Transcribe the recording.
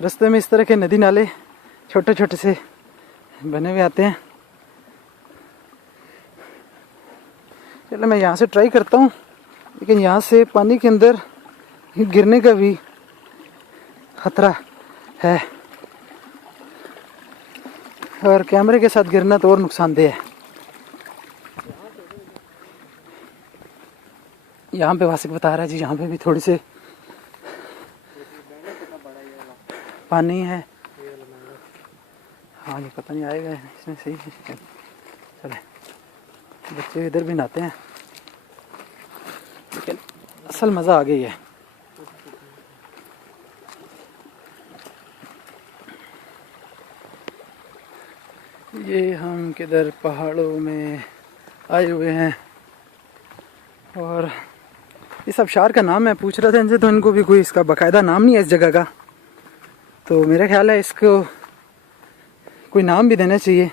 रास्ते में इस तरह के नदी नाले छोटे छोटे से बने हुए आते हैं। चलो मैं यहाँ से ट्राई करता हूँ, लेकिन यहाँ से पानी के अंदर गिरने का भी खतरा है और कैमरे के साथ गिरना तो और नुकसानदेह है। यहाँ पे वासिक बता रहा है जी, यहाँ पे भी थोड़ी से पानी है। हाँ जी, पता नहीं आएगा इसमें सही है। चले बच्चे इधर भी नहाते हैं, लेकिन असल मज़ा आ गई है। ये हम किधर पहाड़ों में आए हुए हैं और इस आबशार का नाम मैं पूछ रहा था इनसे, तो इनको भी कोई इसका बाकायदा नाम नहीं है इस जगह का। तो मेरा ख्याल है इसको कोई नाम भी देना चाहिए।